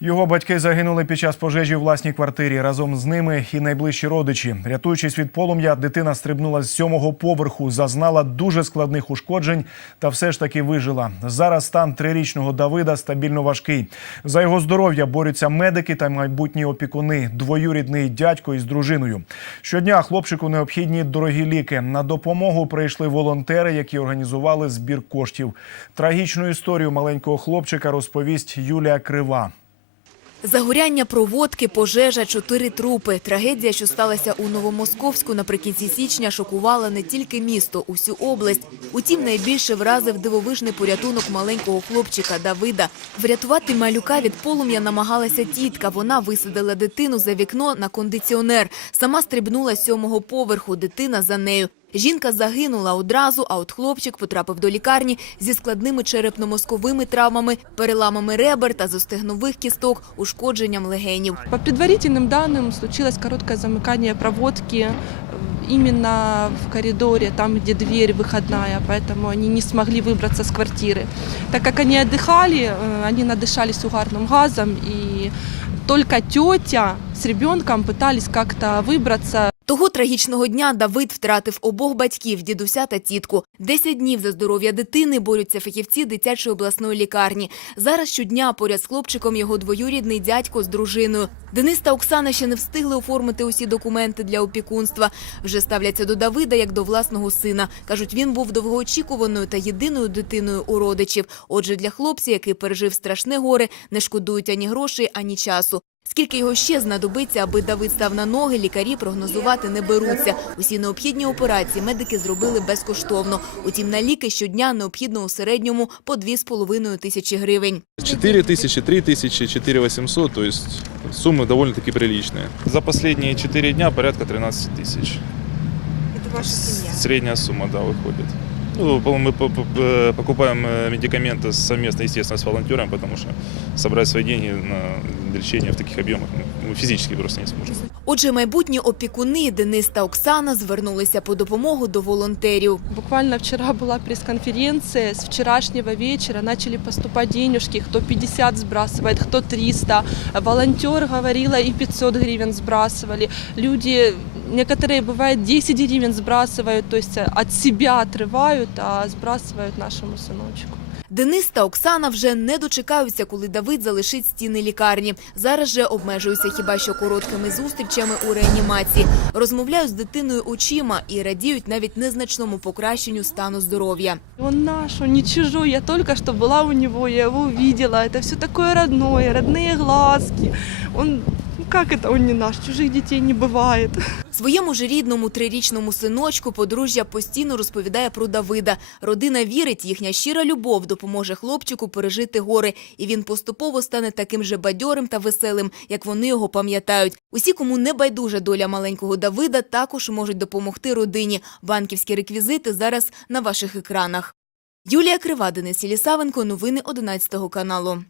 Його батьки загинули під час пожежі у власній квартирі. Разом з ними і найближчі родичі. Рятуючись від полум'я, дитина стрибнула з сьомого поверху, зазнала дуже складних ушкоджень та все ж таки вижила. Зараз стан трирічного Давида стабільно важкий. За його здоров'я борються медики та майбутні опікуни, двоюрідний дядько із дружиною. Щодня хлопчику необхідні дорогі ліки. На допомогу прийшли волонтери, які організували збір коштів. Трагічну історію маленького хлопчика розповість Юлія Крива. Загоряння проводки, пожежа, чотири трупи. Трагедія, що сталася у Новомосковську наприкінці січня, шокувала не тільки місто, усю область. Утім, найбільше вразив дивовижний порятунок маленького хлопчика Давида. Врятувати малюка від полум'я намагалася тітка. Вона висадила дитину за вікно на кондиціонер. Сама стрибнула з сьомого поверху, дитина за нею. Жінка загинула одразу, а от хлопчик потрапив до лікарні зі складними черепно-мозковими травмами, переламами ребер та зостигнових кісток, ушкодженням легенів. По предварительным данным, случилось короткое замыкание проводки э, именно в коридоре, там, где дверь выходная, поэтому они не смогли выбраться с квартиры. Так как они отдыхали, э, они надышались угарным газом, и только тетя с ребенком пытались как-то выбраться. Того трагічного дня Давид втратив обох батьків, дідуся та тітку. Десять днів за здоров'я дитини борються фахівці дитячої обласної лікарні. Зараз щодня поряд з хлопчиком його двоюрідний дядько з дружиною. Денис та Оксана ще не встигли оформити усі документи для опікунства. Вже ставляться до Давида як до власного сина. Кажуть, він був довгоочікуваною та єдиною дитиною у родичів. Отже, для хлопця, який пережив страшне горе, не шкодують ані грошей, ані часу. Скільки його ще знадобиться, аби Давид став на ноги, лікарі прогнозувати не беруться. Усі необхідні операції медики зробили безкоштовно. Утім, на ліки щодня необхідно у середньому по 2,5 тисячі гривень. 4 тысячи, 3 тысячи, 4 800, то есть суммы довольно-таки приличные. За последние 4 дня порядка 13 тысяч. Це ваша сім'я. Средняя сумма, да, выходит. Ну, по- мы по- по- э, покупаем э, медикаменты совместно, естественно, с волонтерами, потому что собрать свои деньги на лечение в таких объемах мы физически просто не сможем. Отже, майбутні опікуни Денис та Оксана звернулися по допомогу до волонтерів. Буквально вчера была пресс-конференция, с вчерашнего вечера начали поступать денежки, кто 50 сбрасывает, кто 300. Волонтер говорила и 500 гривен сбрасывали. Люди, некоторые бывает 10 гривен сбрасывают, то есть от себя отрывают, а сбрасывают нашему сыночку. Денис та Оксана вже не дочекаються, коли Давид залишить стіни лікарні. Зараз же обмежуються хіба що короткими зустрічами у реанімації. Розмовляють з дитиною очима і радіють навіть незначному покращенню стану здоров'я. Он наш, он не чужой. Я только что была у него, я его увидела. Это все такое родное, родные глазки. Он, ну как это он не наш? Чужих детей не бывает. Своєму ж рідному трирічному синочку подружжя постійно розповідає про Давида. Родина вірить, їхня щира любов допоможе хлопчику пережити гори, і він поступово стане таким же бадьорим та веселим, як вони його пам'ятають. Усі, кому не байдужа доля маленького Давида, також можуть допомогти родині. Банківські реквізити зараз на ваших екранах. Юлія Крива, Денис Єлісавенко, новини 11 каналу.